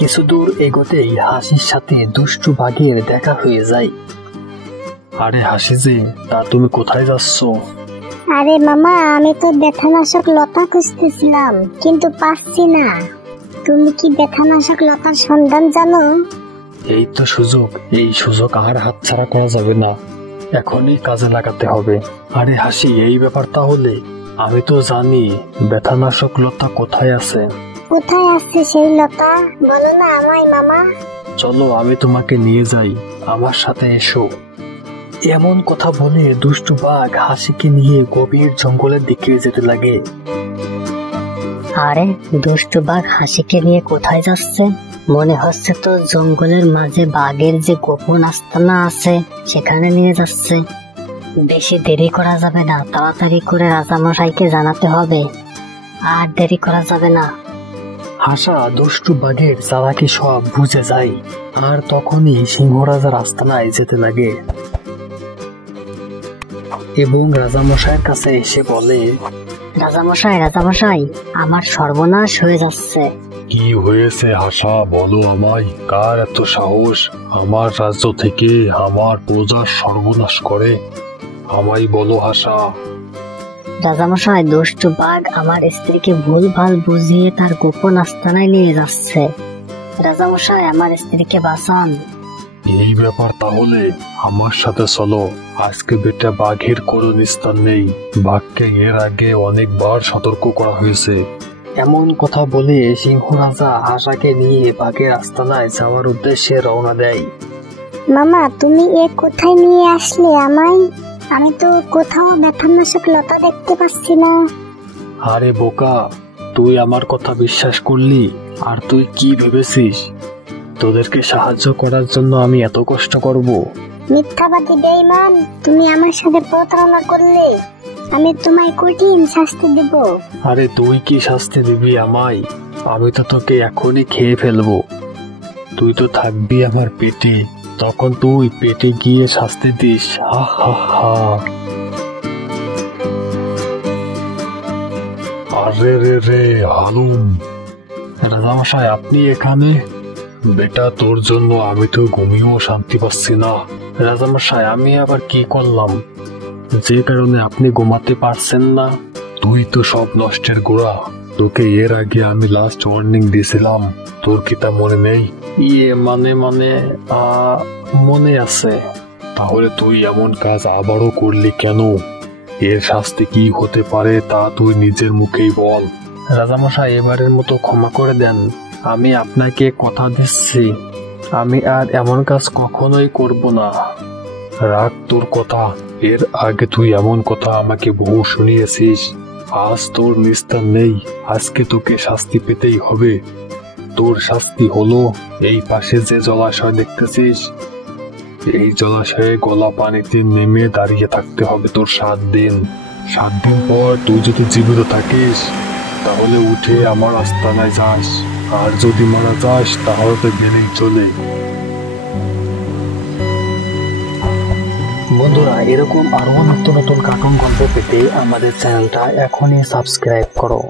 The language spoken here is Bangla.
কিছু দূর এগোতেই হাসির সাথে দুষ্টু বাঘের দেখা হয়ে যায়। আরে হাসি যে, তা তুমি কোথায় যাচ্ছ? আরে মামা, আমি তো ব্যথানাশক লতা খুঁজতেছিলাম কিন্তু পাচ্ছি না। তুমি কি ব্যথানাশক লতার সন্ধান জানো? এই তো সুযোগ, এই সুযোগ আর হাতছাড়া করা যাবে না, এখনই কাজে লাগাতে হবে। আরে হাসি, এই ব্যাপার তাহলে? আমি তো জানি ব্যথানাশক লতা কোথায় আছে। কোথায় আছে সেই লতা, বলো না আমায় মামা। চলো আমি তোমাকে নিয়ে যাই, আমার সাথে এসো। এমন কথা বলে দুষ্টু বাঘ হাসিকে নিয়ে গভীর জঙ্গলের দিকে যেতে লাগে। আরে দুষ্টু বাঘ হাসিকে নিয়ে কোথায় যাচ্ছে? মনে হচ্ছে তো জঙ্গলের মাঝে বাঘের যে গোপন আস্তানা আছে সেখানে নিয়ে যাচ্ছে। বেশি দেরি করা যাবে না, তাড়াতাড়ি করে রাজামশাইকে জানাতে হবে, আর দেরি করা যাবে না। হাসা দুষ্টু বাঘের চালাকি সব বুঝে যায়, আর তখনই সিংহরাজার আস্তানায় যেতে লাগে এবং রাজামশাইয়ের কাছে এসে বলে, রাজামশাই রাজামশাই, আমার সর্বনাশ হয়ে যাচ্ছে। কি হয়েছে হাসা, বলো আমায়। কার এত সাহস আমার রাজ্য থেকে আমার প্রজার সর্বনাশ করে? আমায় বলো হাসা। রাজামশাই, দুষ্টু বাঘ আমার স্ত্রীকে ভুলভাল বুঝিয়ে তার গোপন আস্তানায় নিয়ে যাচ্ছে। রাজামশাই, আমার স্ত্রীকে বাঁচান। এই ব্যাপার তাহলে, আমার সাথে চলো। আজকে বেটা বাঘের কোনো নিস্তার নেই। বাঘকে এর আগে অনেকবার সতর্ক করা হয়েছে। এমন কথা বলে সিংহরাজা হাসাকে নিয়ে বাঘের আস্তানায় যাওয়ার উদ্দেশ্যে রওনা দেয়। মামা, তুমি কোথায় নিয়ে আসলে আমায়? আমি তো কোথাও ব্যথানাশক লতা দেখতে পাচ্ছি না। আরে বোকা, তুই আমার কথা বিশ্বাস করলি? আর তুই কি ভেবেছিস তোদেরকে সাহায্য করার জন্য আমি এত কষ্ট করব? মিথ্যাবাদী বেঈমান, তুমি আমার সাথে প্রতারণা করলে আমি তোমায় কঠিন শাস্তি দেব। আরে তুই কি শাস্তি দিবি আমায়? আমি তো তোকে এখনই খেয়ে ফেলবো। তুই তো থাকবি আমার পেটে, তখন তুই পেটে গিয়ে শাস্তি দিস। হা হা হা। আরে রে রে হালুম, রাজামশাই আপনি এখানে? বেটা তোর জন্য আমি তো ঘুমিয়েও শান্তি পাচ্ছি না। রাজামশাই আমি আবার কি করলাম যে কারণে আপনি ঘুমাতে পারছেন না? তুই তো সব নষ্টের গোড়া। তোকে এর আগে আমি লাস্ট ওয়ার্নিং দিয়েছিলাম, তোর কি তা মনে নেই? মানে মনে আছে। তাহলে তুই এমন কাজ আবারও করলি কেন? এর শাস্তি কি হতে পারে তা তুই নিজের মুখেই বল। রাজামশাই এবারের মতো ক্ষমা করে দেন, আমি আপনাকে কথা দিচ্ছি আমি আর এমন কাজ কখনোই করব না। রাখ তোর কথা, এর আগে তুই এমন কথা আমাকে বহু শুনিয়েছিস। আজ তোর নিস্তার নেই, আজকে তোকে শাস্তি পেতেই হবে। তোর শাস্তি হলো এই পাশে যে জলাশয় দেখতেছিস, এই জলাশয়ে গলা পানিতে নেমে দাঁড়িয়ে থাকতে হবে তোর 7 দিন। 7 দিন পর তুই যদি জীবিত থাকিস তাহলে উঠে আমার আস্তানায় যাস, আর যদি মারা যাস তাহলে তো গেলেই চলে। বন্ধুরা, এরকম আরো নতুন নতুন কার্টুন গল্প পেতে আমাদের চ্যানেলটা এখনই সাবস্ক্রাইব করো।